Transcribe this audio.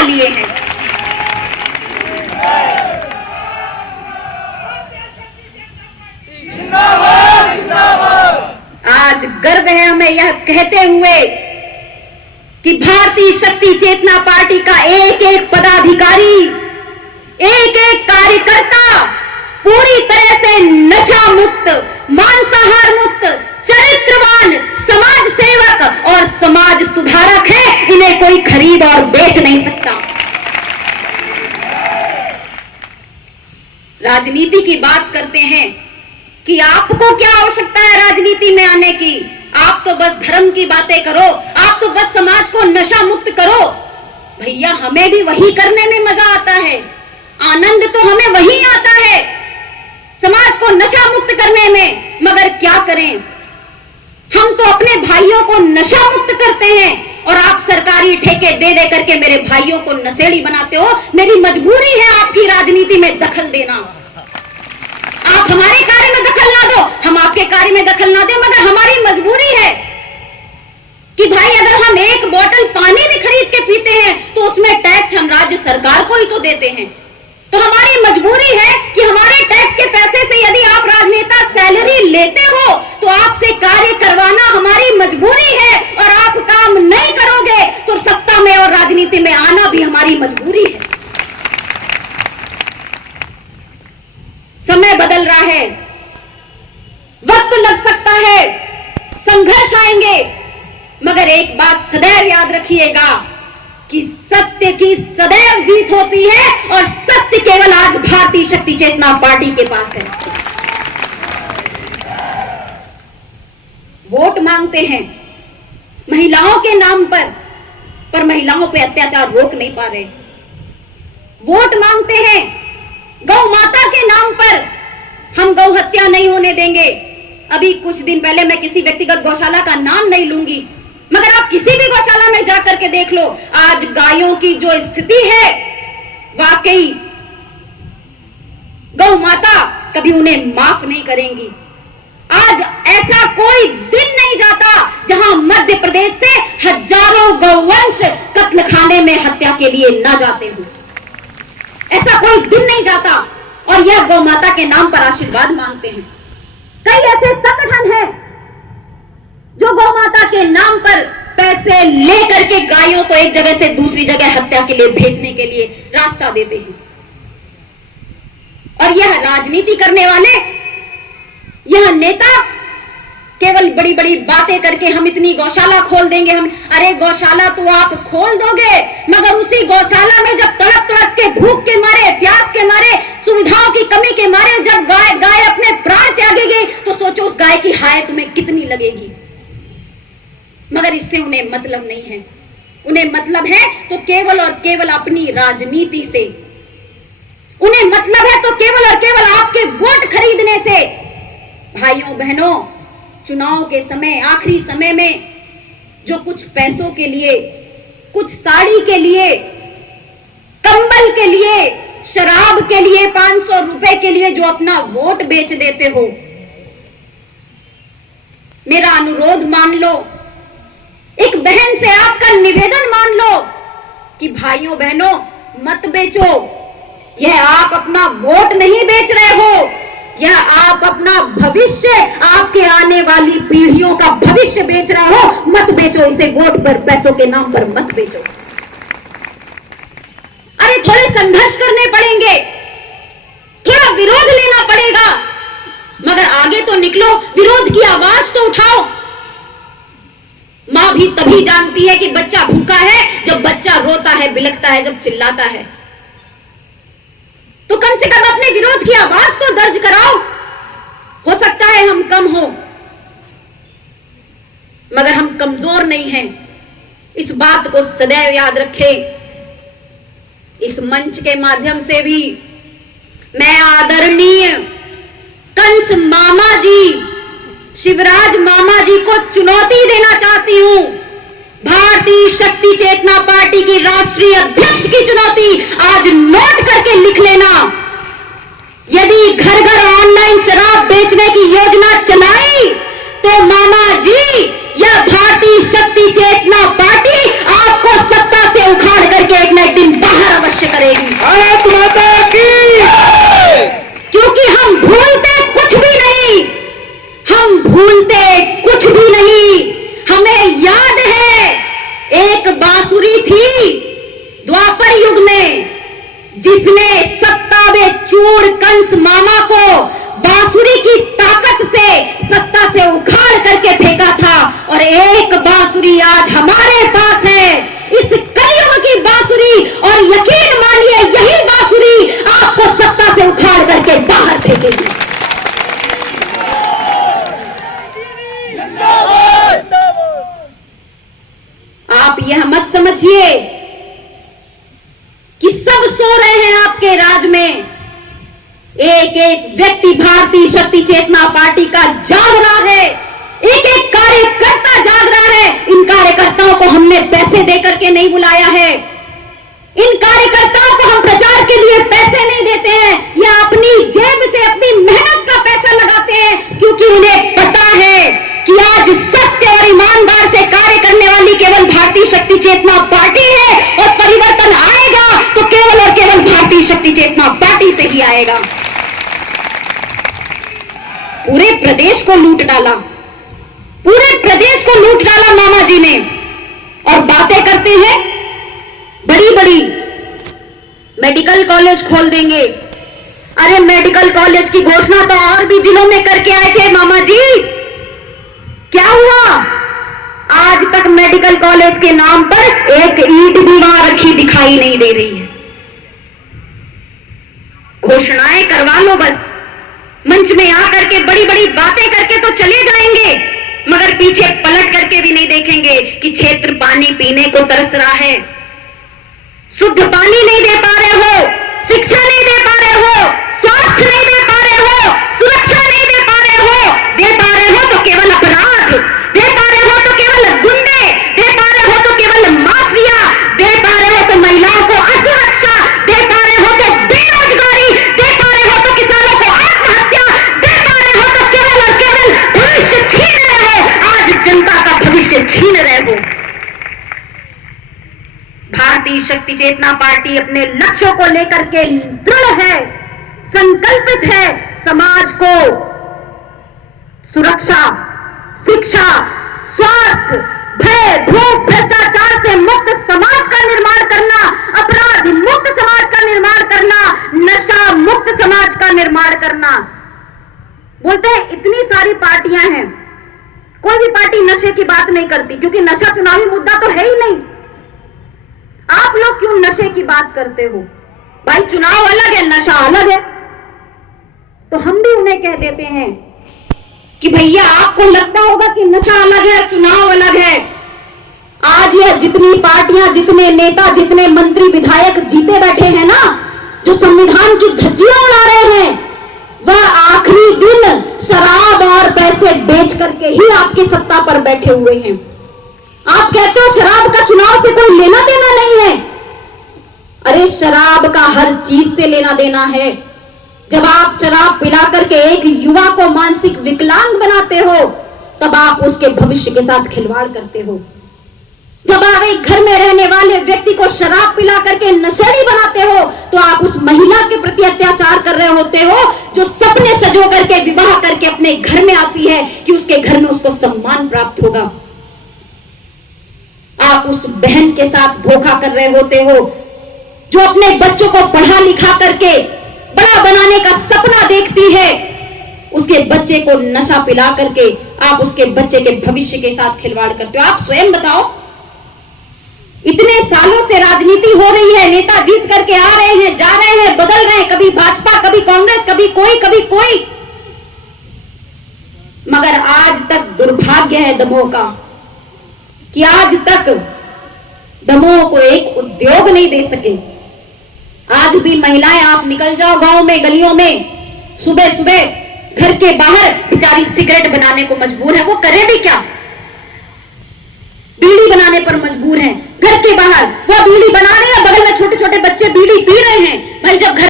अपना लिए हैं। आज गर्व है हमें यह कहते हुए कि भारतीय शक्ति चेतना पार्टी का एक एक पदाधिकारी, एक एक कार्यकर्ता पूरी तरह से नशा मुक्त, मांसाहार मुक्त, चरित्रवान, समाज सेवक और समाज सुधारक है। इन्हें कोई खरीद और बेच नहीं सकता। राजनीति की बात करते हैं कि आपको क्या आवश्यकता है राजनीति में आने की? आप तो बस धर्म की बातें करो, आप तो बस समाज को नशा मुक्त करो। भैया, हमें भी वही करने में मजा आता है, आनंद तो हमें वही आता है, समाज को नशा मुक्त करने में। मगर क्या करें, हम तो अपने भाइयों को नशा मुक्त करते हैं और आप सरकारी ठेके दे दे करके मेरे भाइयों को नशेड़ी बनाते हो। मेरी मजबूरी है आपकी राजनीति में दखल देना। आप हमारे कार्य में दखल ना दो, हम आपके कार्य में दखल ना दें, मगर हमारी मजबूरी है कि भाई अगर हम एक बोतल पानी भी खरीद के पीते हैं तो उसमें टैक्स हम राज्य सरकार को ही तो देते हैं। तो हमारी मजबूरी है कि हमारे टैक्स के पैसे से यदि आप राजनेता सैलरी लेते हो तो आपसे कार्य करवाना हमारी मजबूरी है, और आप काम नहीं करोगे तो सत्ता में और राजनीति में आना भी हमारी मजबूरी है। समय बदल रहा है, वक्त लग सकता है, संघर्ष आएंगे, मगर एक बात सदैव याद रखिएगा कि सत्य की सदैव जीत होती है और सत्य केवल आज भारतीय शक्ति चेतना पार्टी के पास है। वोट मांगते हैं महिलाओं के नाम पर महिलाओं पे अत्याचार रोक नहीं पा रहे। वोट मांगते हैं गौ माता के नाम पर, हम गौ हत्या नहीं होने देंगे। अभी कुछ दिन पहले, मैं किसी व्यक्तिगत गौशाला का नाम नहीं लूंगी, मगर आप किसी भी गौशाला में जाकर के देख लो, आज गायों की जो स्थिति है, वाकई गौ माता कभी उन्हें माफ नहीं करेंगी। आज ऐसा कोई दिन नहीं जाता जहां मध्य प्रदेश से हजारों गौवंश कत्लखाने में हत्या के लिए ना जाते हो। ऐसा कोई दिन नहीं जाता, और यह गौ माता के नाम पर आशीर्वाद मांगते हैं। कई ऐसे संगठन हैं जो गौ माता के नाम पर पैसे लेकर के गायों को एक जगह से दूसरी जगह हत्या के लिए भेजने के लिए रास्ता देते हैं। और यह राजनीति करने वाले, यह नेता केवल बड़ी बड़ी बातें करके हम इतनी गौशाला खोल देंगे, हम, अरे गौशाला तो आप खोल दोगे, मगर उसी गौशाला में जब तड़प तड़प के, भूख के मारे, प्यास के मारे, सुविधाओं की कमी के मारे जब गाय अपने प्राण त्यागेगी तो सोचो उस गाय की हाय तुम्हें कितनी लगेगी। मगर इससे उन्हें मतलब नहीं है, उन्हें मतलब है तो केवल और केवल अपनी राजनीति से, उन्हें मतलब है तो केवल और केवल आपके वोट खरीदने से। भाइयों बहनों, चुनाव के समय, आखिरी समय में जो कुछ पैसों के लिए, कुछ साड़ी के लिए, कंबल के लिए, शराब के लिए, 500 रुपए के लिए जो अपना वोट बेच देते हो, मेरा अनुरोध मान लो, एक बहन से आपका निवेदन मान लो कि भाइयों बहनों मत बेचो। यह आप अपना वोट नहीं बेच रहे हो, यह आप अपना भविष्य, आपके आने वाली पीढ़ियों का भविष्य बेच रहे हो। मत बेचो इसे, वोट पर, पैसों के नाम पर मत बेचो। अरे थोड़े संघर्ष करने पड़ेंगे, थोड़ा विरोध लेना पड़ेगा, मगर आगे तो निकलो, विरोध की आवाज तो उठाओ। मां भी तभी जानती है कि बच्चा भूखा है जब बच्चा रोता है, बिलखता है, जब चिल्लाता है। तो कम से कम अपने विरोध की आवाज तो दर्ज कराओ। हो सकता है हम कम हो, मगर हम कमजोर नहीं हैं, इस बात को सदैव याद रखें। इस मंच के माध्यम से भी मैं आदरणीय कंस मामा जी, शिवराज मामा जी को चुनौती देना चाहती हूं। भारतीय शक्ति चेतना पार्टी की राष्ट्रीय अध्यक्ष की चुनौती आज नोट करके लिख लेना। यदि घर घर ऑनलाइन शराब बेचने की योजना चलाई तो मामा जी, यह भारतीय शक्ति चेतना पार्टी आपको सत्ता से उखाड़ करके एक न एक दिन करेगी। भारत माता की। क्योंकि हम भूलते कुछ भी नहीं, हम भूलते कुछ भी नहीं। हमें याद है एक बांसुरी थी द्वापर युग में, जिसने सत्ता में चूर कंस मामा को बांसुरी की ताकत से सत्ता से उखाड़ करके फेंका था। और एक बांसुरी आज हमारे पास है, इस कलयुग की बांसुरी, और यकीन मानिए यही बांसुरी आपको सत्ता से उखाड़ करके बाहर फेंकेगी। आप यह मत समझिए कि सब सो रहे हैं आपके राज में। एक एक व्यक्ति भारतीय शक्ति चेतना पार्टी का जाग रहा है, एक एक कार्यकर्ता जाग रहा है। इन कार्यकर्ताओं को हमने पैसे देकर के नहीं बुलाया है, इन कार्यकर्ताओं को हम प्रचार के लिए पैसे नहीं देते हैं, या अपनी जेब से अपनी मेहनत का पैसा लगाते हैं, क्योंकि उन्हें पता है कि आज सत्य और ईमानदार से कार्य करने वाली केवल भारतीय शक्ति चेतना पार्टी है, और परिवर्तन आएगा तो केवल और केवल भारतीय शक्ति चेतना पार्टी से ही आएगा। पूरे प्रदेश को लूट डाला, पूरे प्रदेश को लूट डाला मामा जी ने, और बातें करते हैं बड़ी बड़ी मेडिकल कॉलेज खोल देंगे। अरे मेडिकल कॉलेज की घोषणा तो और भी जिलों में करके आए थे मामा जी, क्या हुआ? आज तक मेडिकल कॉलेज के नाम पर एक ईंट भी वहां रखी दिखाई नहीं दे रही है। घोषणाएं करवा लो बस, मंच में आकर के बड़ी बड़ी बातें करके तो चले जाएंगे, मगर पीछे पलट करके भी नहीं देखेंगे कि क्षेत्र पानी पीने को तरस रहा है, शुद्ध पानी नहीं दे पा रहे हो, शिक्षा नहीं दे पा रहे हो, स्वास्थ्य नहीं दे पा रहे हो, सुरक्षा नहीं दे पा रहे हो। दे पा रहे हो तो केवल अपराध, दे पा रहे हो तो केवल गुंडे, दे पा रहे हो तो केवल माफिया, दे पा रहे हो तो महिलाओं को असुरक्षा, दे पा रहे हो तो बेरोजगारी, दे पा रहे हो तो किसानों को आत्महत्या, दे पा रहे हो तो केवल और केवल भविष्य छीन रहे हो। आज जनता का भविष्य छीन रहे हो। भारतीय शक्ति चेतना पार्टी अपने लक्ष्यों को लेकर के दृढ़ है, संकल्पित है। समाज को सुरक्षा, शिक्षा, स्वास्थ्य, भय, भूख, भ्रष्टाचार से मुक्त समाज का निर्माण करना, अपराध मुक्त समाज का निर्माण करना, नशा मुक्त समाज का निर्माण करना। बोलते हैं इतनी सारी पार्टियां हैं, कोई भी पार्टी नशे की बात नहीं करती, क्योंकि नशा चुनावी मुद्दा तो है ही नहीं। आप लोग क्यों नशे की बात करते हो? भाई चुनाव अलग है, नशा अलग है। तो हम भी उन्हें कह देते हैं कि भैया आपको लगता होगा कि नशा अलग है, चुनाव अलग है। आज यह जितनी पार्टियां, जितने नेता, जितने मंत्री विधायक जीते बैठे हैं ना, जो संविधान की धज्जियां उड़ा रहे हैं, वह आखिरी दिन शराब और पैसे बेच करके ही आपकी सत्ता पर बैठे हुए हैं। आप कहते हो शराब का चुनाव से कोई लेना देना नहीं है। अरे शराब का हर चीज से लेना देना है। जब आप शराब पिला करके एक युवा को मानसिक विकलांग बनाते हो, तब आप उसके भविष्य के साथ खिलवाड़ करते हो। जब आप एक घर में रहने वाले व्यक्ति को शराब पिला करके नशेड़ी बनाते हो, तो आप उस महिला के प्रति अत्याचार कर रहे होते हो, जो सपने सजो करके विवाह करके अपने घर में आती है कि उसके घर में उसको सम्मान प्राप्त होगा। आप उस बहन के साथ धोखा कर रहे होते हो, जो अपने बच्चों को पढ़ा लिखा करके बड़ा बनाने का सपना देखती है। उसके बच्चे को नशा पिला करके आप उसके बच्चे के भविष्य के साथ खिलवाड़ करते हो। आप स्वयं बताओ, इतने सालों से राजनीति हो रही है, नेता जीत करके आ रहे हैं, जा रहे हैं, बदल रहे हैं, कभी भाजपा, कभी कांग्रेस, कभी कोई, मगर आज तक दुर्भाग्य है दमोह का कि आज तक दमोह को एक उद्योग नहीं दे सके। आज भी महिलाएं, आप निकल जाओ गांव में, गलियों में, सुबह सुबह घर के बाहर बेचारी सिगरेट बनाने को मजबूर है। वो करे भी क्या? बीड़ी बनाने पर मजबूर है। घर के बाहर वो बीड़ी बना रहे हैं, बगल में छोटे छोटे बच्चे बीड़ी पी रहे हैं। भाई जब घर